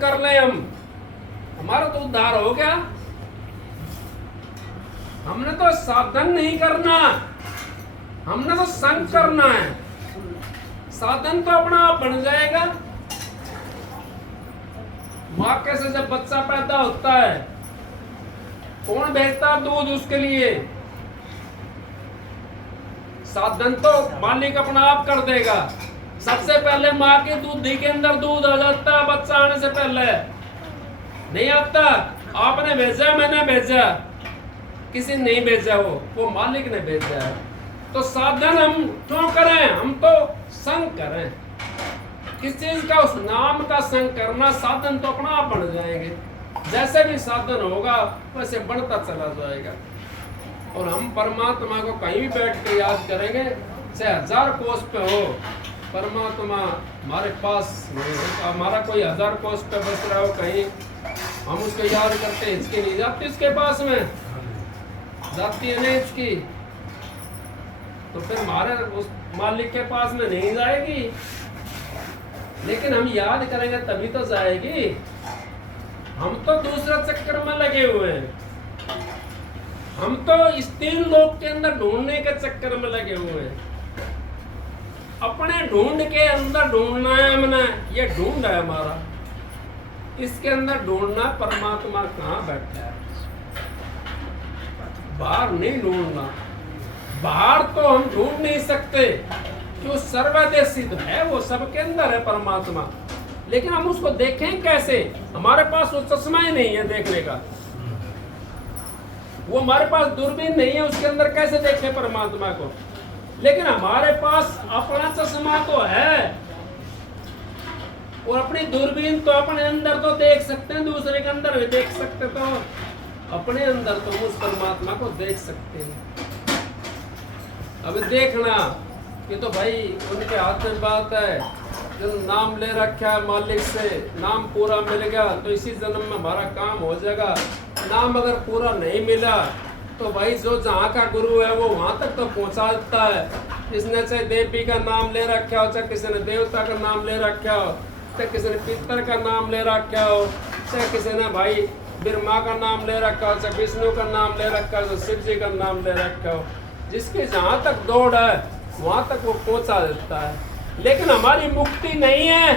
कर ले हम, हमारा तो उद्धार हो गया। हमने तो साधन नहीं करना, हमने तो संग करना है। साधन तो अपना आप बन जाएगा। माँ के से जब बच्चा पैदा होता है, कौन भेजता दूध उसके लिए? साधन तो मालिक अपना आप कर देगा। सबसे पहले माँ के दूध के अंदर दूध आ जाता है बच्चा आने से पहले, नहीं आता। आपने भेजा, मैंने भेजा, किसी ने नहीं भेजा, वो मालिक ने भेजा है। तो साधन हम क्यों करें? हम तो संग करें। किस चीज का? उस नाम का संग करना। साधन तो अपना आप बन जाएंगे। जैसे भी साधन होगा वैसे बढ़ता चला जाएगा। और हम परमात्मा को कहीं भी बैठ के याद करेंगे, चाहे 1000 कोस पे हो, परमात्मा हमारे पास नहीं है। हमारा कोई 1000 कोस पे बस रहा हो कहीं, हम उसको याद करते हिचकी नहीं जाती उसके पास में, जाती है नहीं हिचकी, तो फिर हमारे उस मालिक के पास में नहीं जाएगी। लेकिन हम याद करेंगे तभी तो जाएगी। हम तो दूसरा चक्कर में लगे हुए हैं। हम तो इस 3 लोक के अंदर ढूंढने के चक्कर में लगे हुए हैं। अपने ढूंढ के अंदर ढूंढना है हमने, ये ढूंढ है हमारा। इसके अंदर ढूंढना परमात्मा कहाँ बैठा है, बाहर नहीं ढूंढना। बाहर तो हम ढूंढ नहीं सकते, जो सर्वदेह सिद्ध है वो सबके अंदर है परमात्मा। लेकिन हम उसको देखें कैसे? हमारे पास वो चश्मा ही नहीं है देखने का, वो हमारे पास दूरबीन नहीं है, उसके अंदर कैसे देखें परमात्मा को? लेकिन हमारे पास अपना चश्मा तो है, और अपनी दूरबीन तो अपने अंदर तो देख सकते हैं, दूसरे के अंदर भी देख सकते, तो अपने अंदर तो उस परमात्मा को देख सकते हैं। अभी देखना कि तो भाई उनके हाथ में बात है, जब नाम ले रखा है मालिक से, नाम पूरा मिल गया तो इसी जन्म में हमारा काम हो जाएगा। नाम अगर पूरा नहीं मिला तो भाई जो जहाँ का गुरु है वो वहाँ तक तो पहुँचा देता है। इसने चाहे देवी का नाम ले रखा हो, चाहे किसी ने देवता का नाम ले रखा हो, चाहे किसी ने पितर का नाम ले रखा हो, चाहे किसी ने भाई ब्रह्मा का नाम ले रखा हो, चाहे विष्णु का नाम ले रखा हो, चाहे शिव जी का नाम ले रखा हो, जिसकी जहाँ तक दौड़ है वहाँ तक वो पहुँचा देता है। लेकिन हमारी मुक्ति नहीं है,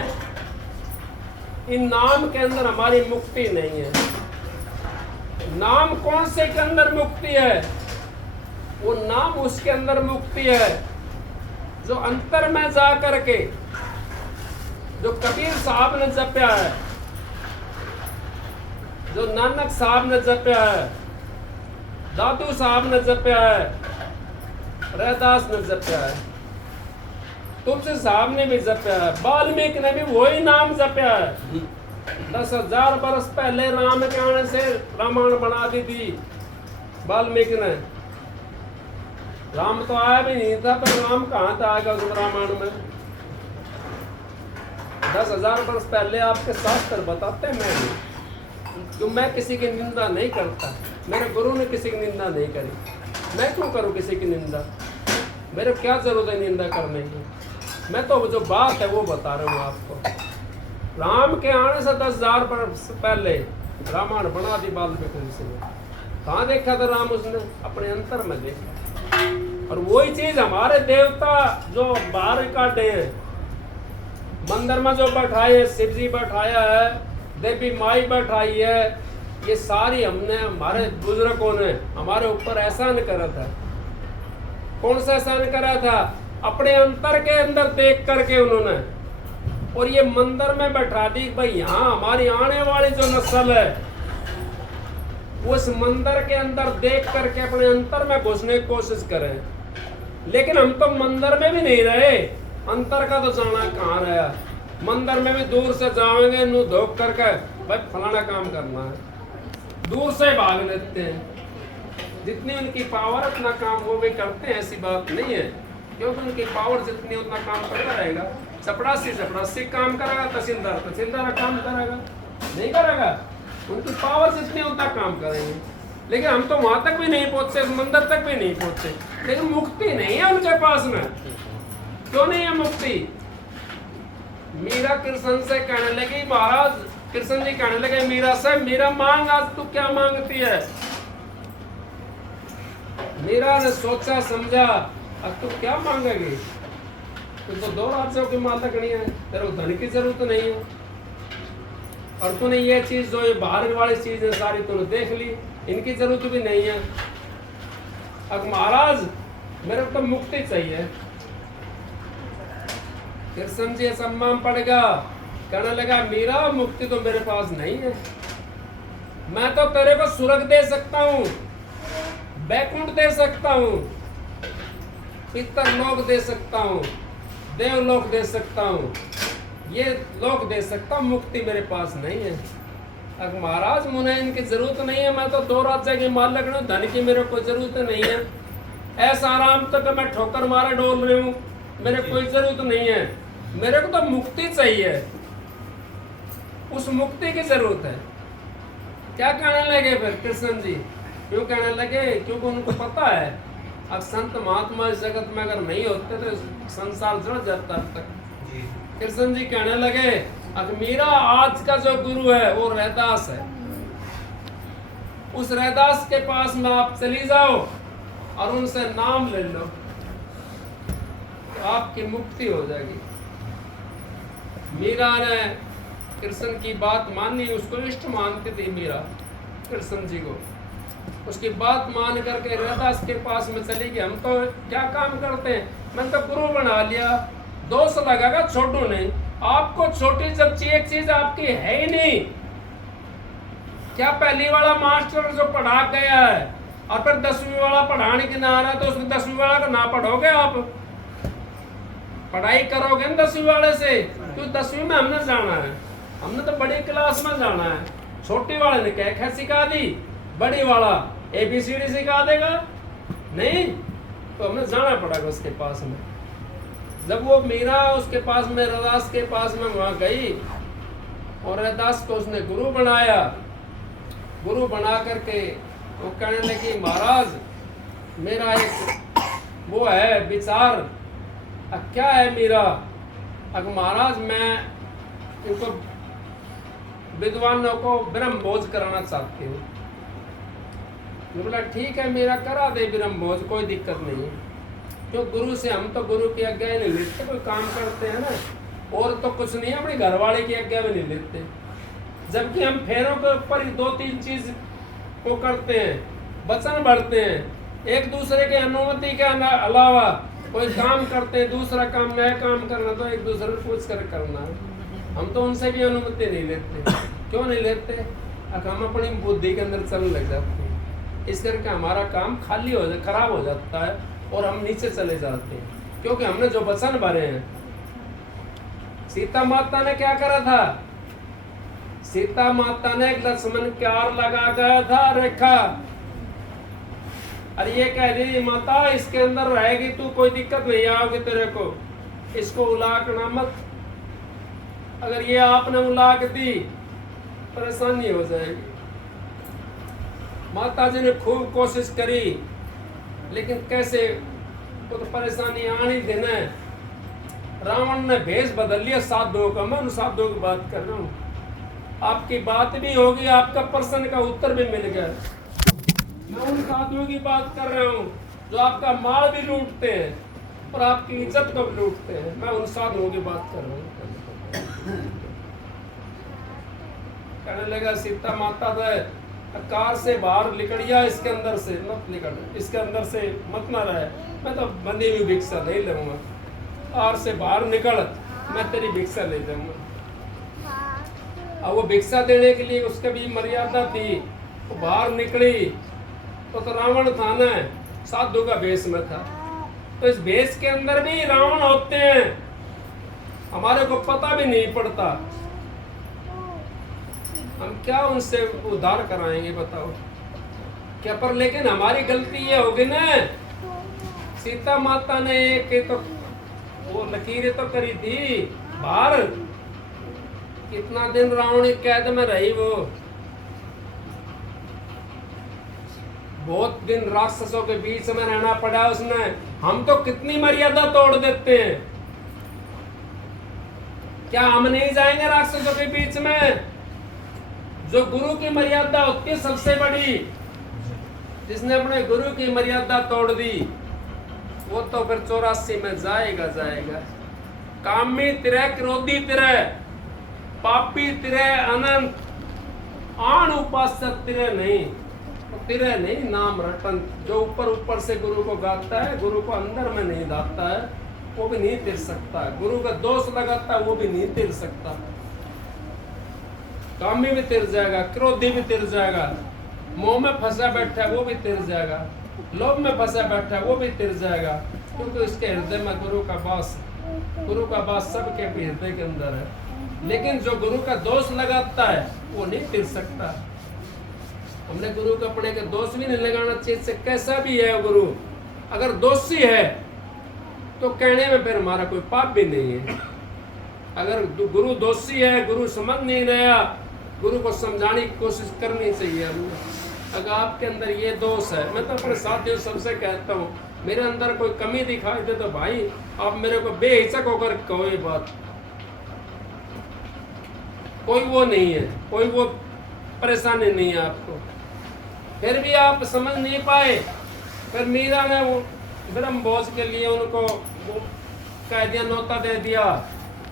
इन नाम के अंदर हमारी मुक्ति नहीं है। नाम कौन से के अंदर मुक्ति है? वो नाम उसके अंदर मुक्ति है जो अंतर में जा करके, जो कबीर साहब ने जपया है, जो नानक साहब ने जपया है, दादू साहब ने जपया है, रैदास ने जपया है, तुलसी साहब ने भी जपया है, वाल्मीकि ने भी वही नाम जपया है। 10,000 बरस पहले राम के आने से रामायण बना दी थी वाल्मीकि ने। राम तो आया भी नहीं था, पर राम कहाँ था आएगा उस रामायण में? 10,000 बरस पहले आपके शास्त्र बताते हैं। मैं नहीं, क्यों? मैं किसी की निंदा नहीं करता, मेरे गुरु ने किसी की निंदा नहीं करी, मैं क्यों करूँ किसी की निंदा? मेरे क्या जरूरत है निंदा करने की? मैं तो जो बात है वो बता रहा हूँ आपको। राम के आने से 10,000 वर्ष पहले रामायण बना दी वाल्मीकि ऋषि ने। कहाँ देखा था राम? उसने अपने अंतर में देखा। और वही चीज हमारे देवता जो बाहर काटे हैं, मंदिर में जो बैठाए है, शिव जी बैठाया है, देवी माई बैठाई है, ये सारी हमने, हमारे बुजुर्गों ने हमारे ऊपर एहसान करा था। कौन सा एहसान करा था? अपने अंतर के अंदर देख करके उन्होंने, और ये मंदिर में बैठा दी भाई यहाँ हमारी आने वाली जो नस्ल है उस मंदिर के अंदर देख करके अपने अंतर में घुसने की कोशिश करें। लेकिन हम तो मंदिर में भी नहीं रहे, अंतर का तो जाना कहाँ रहा? मंदिर में भी दूर से जाएंगे, मुंह धोख करके भाई फलाना काम करना है, दूर से भाग लेते हैं। जितनी उनकी पावर उतना काम वो भी करते हैं, ऐसी बात नहीं है, क्योंकि उनकी पावर जितनी उतना काम करता रहेगा। चपरासी काम करेगा, तहसीलदार काम करेगा, नहीं करेगा? उनकी पावर जितनी उतना काम करेंगे। लेकिन हम तो वहां तक भी नहीं पहुंचे, मंदिर तक भी नहीं पहुंचे, लेकिन मुक्ति नहीं है उनके पास में। क्यों नहीं है मुक्ति? मीरा कृष्ण से कहने लगी, महाराज कृष्ण जी कहने लगे मीरा से, मीरा मांग, आज तू क्या मांगती है? मीरा ने सोचा समझा, अब तू क्या मांगेगी? तू तो 2 राज्यों की मालिकनी है, तेरे को धन की जरूरत नहीं है, और तूने ये चीज जो ये बाहर वाली चीज है सारी तूने देख ली, इनकी जरूरत भी नहीं है। अब महाराज मेरे को तो मुक्ति चाहिए। कृष्ण जी सम्मान पड़ेगा, कहने लगा मीरा मुक्ति तो मेरे पास नहीं है, मैं तो तेरे को स्वर्ग दे सकता हूँ, बैकुंठ दे सकता हूँ, पितरलोक दे सकता हूँ, देवलोक दे सकता हूँ, ये लोक दे सकता हूँ, मुक्ति मेरे पास नहीं है। अब महाराज मुझे इनकी जरूरत नहीं है, मैं तो 2 राज्य की मालिक हूँ, धन की मेरे को जरूरत नहीं है। ऐसा आराम तक मैं ठोकर मारे डोल रही हूँ, मेरे कोई जरूरत नहीं है, मेरे को तो मुक्ति चाहिए, उस मुक्ति की जरूरत है। क्या कहने लगे फिर कृष्ण जी? क्यों कहने लगे? क्योंकि उनको पता है अब संत महात्मा इस जगत में अगर नहीं होते तो संसार जड़ जाता अब तक। कृष्ण जी कहने लगे अब मीरा आज का जो गुरु है वो रैदास है, उस रैदास के पास में आप चली जाओ और उनसे नाम ले लो तो आपकी मुक्ति हो जाएगी। मीरा ने कृष्ण की बात मानी, उसको इष्ट मानती थी मीरा कृष्ण जी को, उसकी बात मान करके रैदास के पास में चली गई। हम तो क्या काम करते हैं, मैंने तो गुरु बना लिया, दोष लगागा छोटू नहीं, आपको छोटी जब एक चीज आपकी है ही नहीं, क्या पहली वाला मास्टर जो पढ़ा गया है और फिर 10वीं वाला पढ़ाने के ना आ रहा है तो उसमें 10वीं वाला का ना पढ़ोगे आप, पढ़ाई करोगे ना 10वीं वाले से, क्यों 10वीं में हमने जाना है, हमने तो बड़ी क्लास में जाना है। छोटी वाले ने क्या सिखा दी, बड़ी वाला ABCD सिखा देगा नहीं, तो हमें जाना पड़ेगा उसके पास में। जब वो मीरा उसके पास में रैदास के पास में वहां गई और रैदास को उसने गुरु बनाया, गुरु बना करके वो कहने लगी महाराज मेरा एक वो है विचार, अब क्या है मीरा? अब महाराज मैं इनको विद्वानों को ब्रह्म भोज कराना चाहती हूँ। बोला ठीक है मेरा करा दे ब्रह्म भोज, कोई दिक्कत नहीं है, क्यों गुरु से हम तो गुरु की आज्ञा नहीं लेते, कोई काम करते हैं ना, और तो कुछ नहीं अपने घर वाले की आज्ञा भी नहीं लेते, जबकि हम फेरों के ऊपर 2-3 चीज को करते हैं, वचन बढ़ते हैं, एक दूसरे के अनुमति के अलावा कोई काम करते हैं, दूसरा काम नया काम करना तो एक दूसरे से पूछ कर करना है, हम तो उनसे भी अनुमति नहीं लेते। क्यों नहीं लेते? हम अपनी बुद्धि के अंदर चलने लग जाते हैं, इस करके हमारा काम खाली हो जाए, खराब हो जाता है और हम नीचे चले जाते हैं, क्योंकि हमने जो वचन भरे हैं। सीता माता ने क्या करा था? सीता माता ने लक्ष्मण क्यार लगा गया था रेखा, अरे ये कह रही माता इसके अंदर रहेगी तू, कोई दिक्कत नहीं आओगे तेरे को, इसको उलाकना मत, अगर ये आपने उलाक दी परेशानी हो जाएगी। माता जी ने खूब कोशिश करी, लेकिन कैसे, वो तो परेशानी आनी देना। रावण ने भेष बदल लिया साधुओं का, मैं उन साधुओं की बात कर रहा हूँ, आपकी बात भी होगी, आपका प्रश्न का उत्तर भी मिल गया। मैं उन साधुओं की बात कर रहा हूँ जो आपका माल भी लूटते हैं और आपकी इज्जत को भी लूटते हैं, मैं उन साधुओं की बात कर रहा हूँ। कहने लगा सीता माता से कार से बाहर निकलिया, इसके अंदर से मत निकल, इसके अंदर से मत ना रहे, मैं तो बंदी हुई भिक्षा नहीं लूंगा, कार से बाहर निकल, मैं तेरी भिक्षा ले जाऊंगा। अब वो भिक्षा देने के लिए उसका भी मर्यादा थी, वो बाहर निकली तो रावण था ना, साधु का भेष में था, तो इस भेष के अंदर भी रावण होते हैं, हमारे को पता भी नहीं पड़ता, हम क्या उनसे उद्धार कराएंगे बताओ क्या? पर लेकिन हमारी गलती ये होगी ना, सीता माता ने एक तो वो लकीरें तो करी थी बाहर, कितना दिन रावण की कैद में रही, वो बहुत दिन राक्षसों के बीच में रहना पड़ा उसने। हम तो कितनी मर्यादा तोड़ देते हैं, क्या हम नहीं जाएंगे राक्षसों के बीच में? जो गुरु की मर्यादा होती है सबसे बड़ी, जिसने अपने गुरु की मर्यादा तोड़ दी वो तो फिर 84 में जाएगा जाएगा। कामी तिरह, क्रोधी तिरह, पापी तिरह, अनंत, आण उपासक तिरह नहीं, तिरह नहीं, नाम रटन। जो ऊपर ऊपर से गुरु को गाता है, गुरु को अंदर में नहीं गाता है, वो भी नहीं तिर सकता। गुरु का दोष लगाता है, वो भी नहीं तिर सकता। कामी भी तिर जाएगा, क्रोधी भी तिर जाएगा, मोह में फंसा बैठा है वो भी तिर जाएगा, लोभ में फंसा बैठा है वो भी तिर जाएगा, क्योंकि इसके हृदय में गुरु का वास, गुरु का वास सबके हृदय के अंदर है। लेकिन जो गुरु का दोष लगाता है वो नहीं तिर सकता। हमने गुरु के अपने के दोष भी नहीं लगाना चाहिए, से कैसा भी है गुरु, अगर दोषी है तो कहने में फिर हमारा कोई पाप भी नहीं है। अगर गुरु दोषी है, गुरु समझ नहीं रहा, गुरु को समझाने की कोशिश करनी चाहिए हमने। अगर आपके अंदर ये दोष है, मैं तो अपने साथियों सबसे कहता हूँ, मेरे अंदर कोई कमी दिखाई दे तो भाई आप मेरे को बेहिचक होकर कहो ये बात। कोई वो नहीं है, कोई वो परेशानी नहीं है आपको। फिर भी आप समझ नहीं पाए, फिर मीरा ने वो ब्रह्म भोज के लिए उनको वो कह दिया, नौता दे दिया।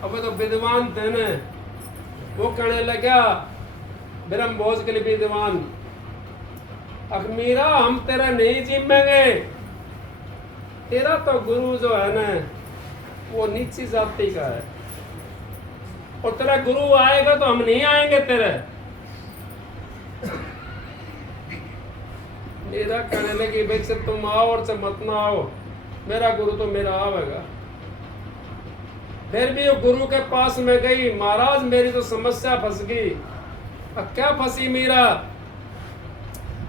अब तो विद्वान थे न, वो कहने लगा ब्रह्म भोज के लिए विद्वान, अब मीरा हम तेरा नहीं जिम्मेंगे, तेरा तो गुरु जो है ना वो नीची जाति का है, और तेरा गुरु आएगा तो हम नहीं आएंगे तेरे। मेरा कहने लगी भाई से तुम आओ और से मत ना आओ, मेरा गुरु तो मेरा आवेगा। फिर भी वो गुरु के पास में गई, महाराज मेरी तो समस्या फंस गई। अब क्या फंसी मीरा?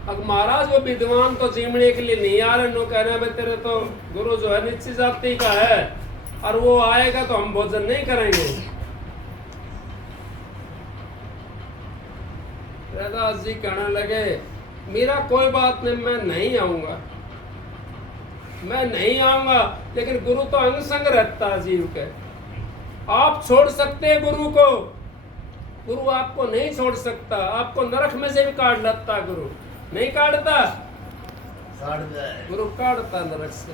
अब महाराज वो विद्वान तो जीवने के लिए नहीं आ रहे, नो कह रहे हैं भाई तेरे तो गुरु जो है निश्चित जाति का है और वो आएगा तो हम भोजन नहीं करेंगे। रैदास जी कहने लगे मेरा कोई बात नहीं, मैं नहीं आऊंगा, मैं नहीं आऊंगा, लेकिन गुरु तो अंग संग रहता है जीव के। आप छोड़ सकते हैं गुरु को, गुरु आपको नहीं छोड़ सकता। आपको नरक में से भी काट लेता गुरु, नहीं काटता, गुरु काटता नरक से।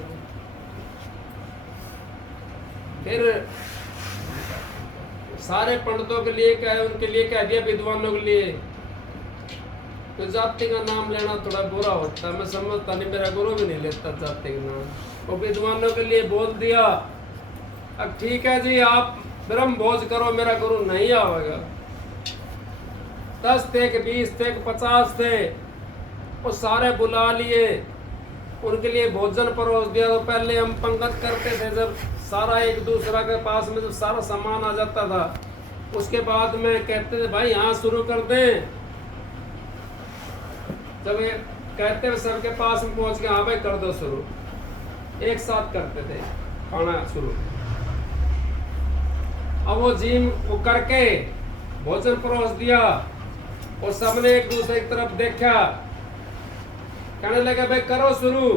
फिर सारे पंडितों के लिए कहे, उनके लिए कह दिया विद्वानों के लिए, तो जाति का नाम लेना थोड़ा बुरा होता है, मैं समझता नहीं, मेरा गुरु भी नहीं लेता जाति का नाम। वो विद्वानों के लिए बोल दिया, अब ठीक है जी आप ब्रह्म भोज करो, मेरा गुरु नहीं आवेगा। 10 थे, 20 थे, 50 थे, वो सारे बुला लिए, उनके लिए भोजन परोस दिया। तो पहले हम पंगत करते थे, जब सारा एक दूसरा के पास में जब सारा सामान आ जाता था, उसके बाद में कहते थे भाई यहाँ शुरू कर दें। जब ये कहते हुए सबके पास में पहुंच गए, हाँ भाई कर दो शुरू, एक साथ करते थे खाना शुरू। अब वो जिम वो करके भोजन परोस दिया और सबने एक दूसरे की तरफ देखा, कहने लगे भाई करो शुरू,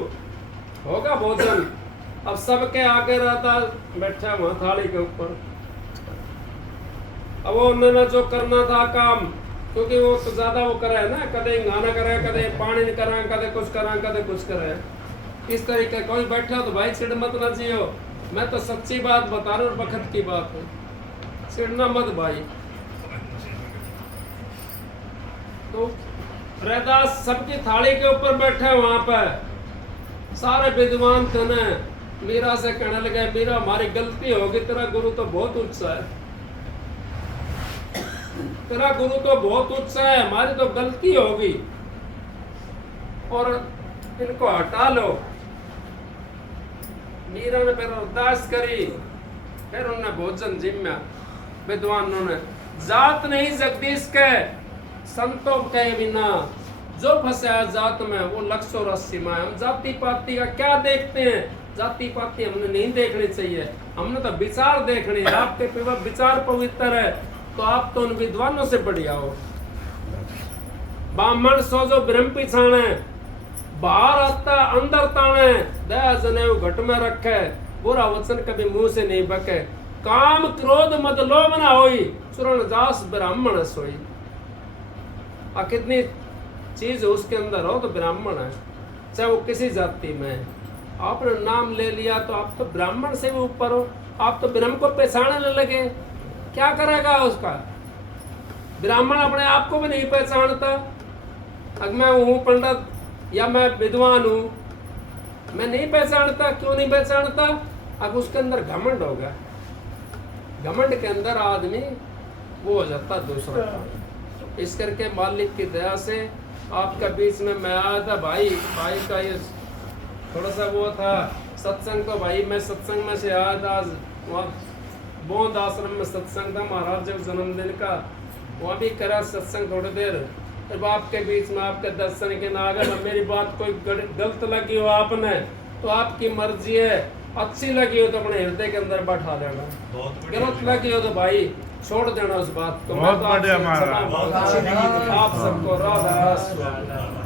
होगा भोजन। अब सबके आगे रहता बैठा वहां थाली के ऊपर। अब वो उन्होंने जो करना था काम, क्योंकि वो तो ज्यादा वो करे ना, कदे गाना करे, कदे पानी नहीं करा, कदे कुछ करा, कदे कुछ करे। इस तरीके कोई बैठा तो भाई चिड़ मत ना जियो, मैं तो सच्ची बात बता रहा हूँ, वक्त की बात है, चिड़ना मत भाई। तो रैदास सबकी थाली के ऊपर बैठे वहां पर, सारे विद्वान थे ना, मीरा से कहने लगे मीरा हमारी गलती होगी, तेरा गुरु तो बहुत ऊंचा है, तेरा गुरु तो बहुत ऊंचा है, हमारी तो गलती होगी और इनको हटा लो। मीरा ने फिर अरदास करी, फिर उन्होंने भोजन जिम्मा विद्वानों ने, जात नहीं जगदीश के संतों के बिना, जो फंसा जात में वो 180 में। हम जाति पाति का क्या देखते हैं, जाति पाति हमने नहीं देखनी चाहिए, हमने तो विचार देखने। आपके विचार पवित्र है तो आप तो उन विद्वानों से बढ़िया हो। ब्राह्मण सो जो ब्रह्म पिछाणे, बाहर आता अंदर ताणे, दया जनेऊ घट में रखे, बुरा वचन कभी मुंह से नहीं बके, काम क्रोध मद लोभ न होई, चूरण जास ब्राह्मण सोई। और कितनी चीज उसके अंदर हो तो ब्राह्मण है, चाहे वो किसी जाति में है। आपने नाम ले लिया तो आप तो ब्राह्मण से भी ऊपर हो, आप तो ब्रह्म को पहचानने लगे, क्या करेगा उसका? ब्राह्मण अपने आप को भी नहीं पहचानता। अगर मैं हूँ पंडित या मैं विद्वान हूँ, मैं नहीं पहचानता। क्यों नहीं पहचानता? अब उसके अंदर घमंड होगा, घमंड के अंदर आदमी वो हो जाता दूसरा। इस करके मालिक की दया से आपका बीच में मैं आया था। भाई का ये थोड़ा सा वो था सत्संग, तो भाई मैं सत्संग में से आया था। आज वहाँ बोध आश्रम में सत्संग था महाराज जब जन्मदिन का, वहाँ भी करा सत्संग थोड़ी देर। जब आपके बीच में आपके दर्शन के ना अगर मेरी बात कोई गलत लगी हो आपने तो आपकी मर्जी है, अच्छी लगी हो तो अपने हृदय के अंदर बैठा लेना, गलत लगी हो तो भाई छोड़ देना उस बात को। मैं तो आप सबको राधा